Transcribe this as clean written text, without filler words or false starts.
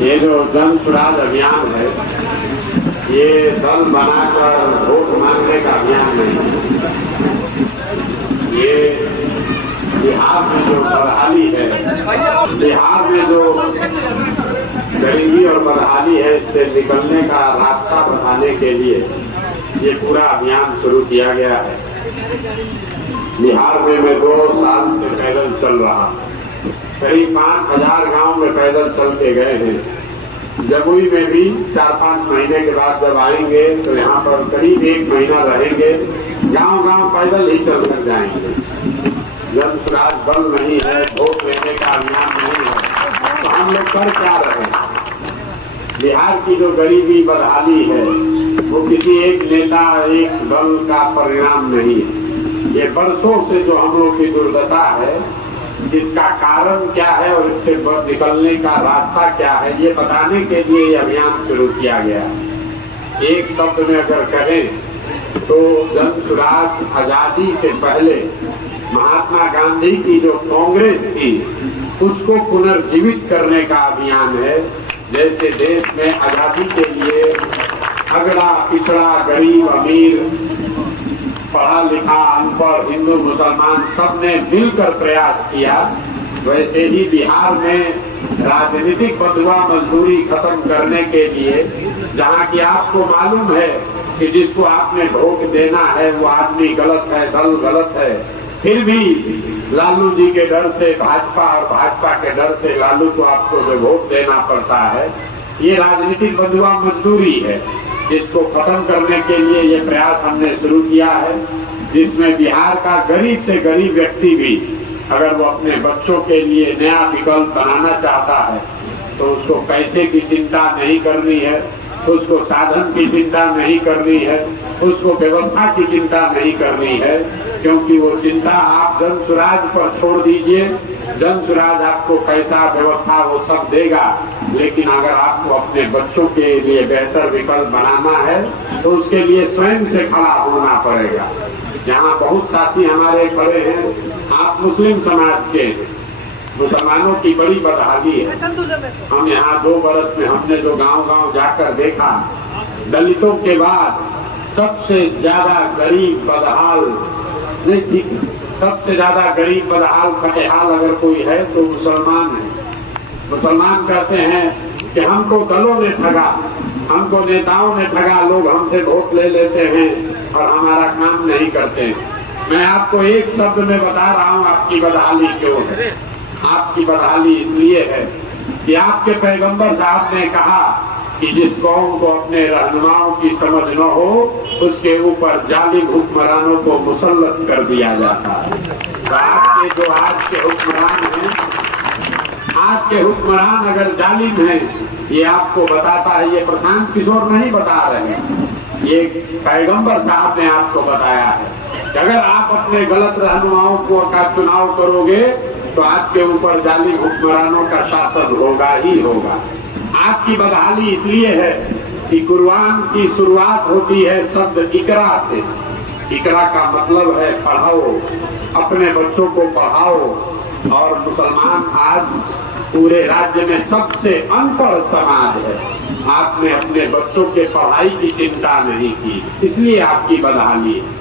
ये जो जन स्वराज अभियान है, ये दल बनाकर वोट मांगने का अभियान नहीं है। ये बिहार में जो बदहाली है, बिहार में जो गरीबी और बदहाली है, इससे निकलने का रास्ता बताने के लिए ये पूरा अभियान शुरू किया गया है। बिहार में मैं 2 साल से पैदल चल रहा, करीब 5000 गांव में पैदल चल के गए हैं। जमुई में भी 4-5 महीने के बाद जब आएंगे तो यहाँ पर करीब 1 महीना रहेंगे। गांव-गांव पैदल ही चल कर जाएंगे। जन स्वराज दल नहीं है, वोट लेने का अभियान नहीं है, तो हम लोग कर क्या रहे हैं? बिहार की जो गरीबी बदहाली है वो किसी एक नेता एक दल का परिणाम नहीं है। ये बरसों से जो हम लोग की दुर्दशा है, इसका कारण क्या है और इससे निकलने का रास्ता क्या है, ये बताने के लिए ये अभियान शुरू किया गया है। एक शब्द में अगर कहें तो जन स्वराज आजादी से पहले महात्मा गांधी की जो कांग्रेस थी उसको पुनर्जीवित करने का अभियान है। जैसे देश में आजादी के लिए अगड़ा पिछड़ा गरीब अमीर पढ़ा लिखा अनपढ़ हिंदू मुसलमान सबने मिलकर प्रयास किया, वैसे ही बिहार में राजनीतिक बंधुआ मजदूरी खत्म करने के लिए, जहाँ की आपको मालूम है कि जिसको आपने वोट देना है वो आदमी गलत है, दल गलत है, फिर भी लालू जी के डर से भाजपा और भाजपा के डर से लालू को आपको जो वोट देना पड़ता है, ये राजनीतिक बंधुआ मजदूरी है, जिसको खत्म करने के लिए ये प्रयास हमने शुरू किया है। जिसमें बिहार का गरीब से गरीब व्यक्ति भी अगर वो अपने बच्चों के लिए नया विकल्प बनाना चाहता है तो उसको पैसे की चिंता नहीं करनी है, उसको साधन की चिंता नहीं करनी है, उसको व्यवस्था की चिंता नहीं करनी है, क्योंकि वो चिंता आप जन स्वराज पर छोड़ दीजिए। जन स्वराज आपको पैसा व्यवस्था वो सब देगा, लेकिन अगर आपको अपने बच्चों के लिए बेहतर विकल्प बनाना है तो उसके लिए स्वयं से खड़ा होना पड़ेगा। यहाँ बहुत साथी हमारे खड़े हैं, आप मुस्लिम समाज के, मुसलमानों की बड़ी बदहाली है। हम यहाँ 2 बरस में हमने जो गांव-गांव जाकर देखा, दलितों के बाद सबसे ज्यादा गरीब बदहाल नहीं ठीक, सबसे ज्यादा गरीब बदहाल फटेहाल अगर कोई है तो मुसलमान है। मुसलमान कहते हैं कि हमको दलों ने ठगा, हमको नेताओं ने ठगा, लोग हमसे वोट ले लेते हैं और हमारा काम नहीं करते हैं। मैं आपको एक शब्द में बता रहा हूँ आपकी बदहाली क्यों है। आपकी बदहाली इसलिए है कि आपके पैगंबर साहब ने कहा कि जिस कौम को अपने रहनुमाओं की समझ न हो उसके ऊपर जालिम हुक्मरानों को मुसल्लत कर दिया जाता है। तो आपके जो आज के हुक्मरान हैं, आज के हुक्मरान अगर जालिम हैं, ये आपको बताता है, ये प्रशांत किशोर नहीं बता रहे हैं, ये पैगंबर साहब ने आपको बताया है कि अगर आप अपने गलत रहनुमाओं को का चुनाव करोगे तो आपके ऊपर जालिम हुक्मरानों का शासन होगा ही होगा। आपकी बदहाली इसलिए है कि कुरान की शुरुआत होती है शब्द इकरा से। इकरा का मतलब है पढ़ाओ, अपने बच्चों को पढ़ाओ। और मुसलमान आज पूरे राज्य में सबसे अनपढ़ समाज है। आपने अपने बच्चों के पढ़ाई की चिंता नहीं की, इसलिए आपकी बदहाली है।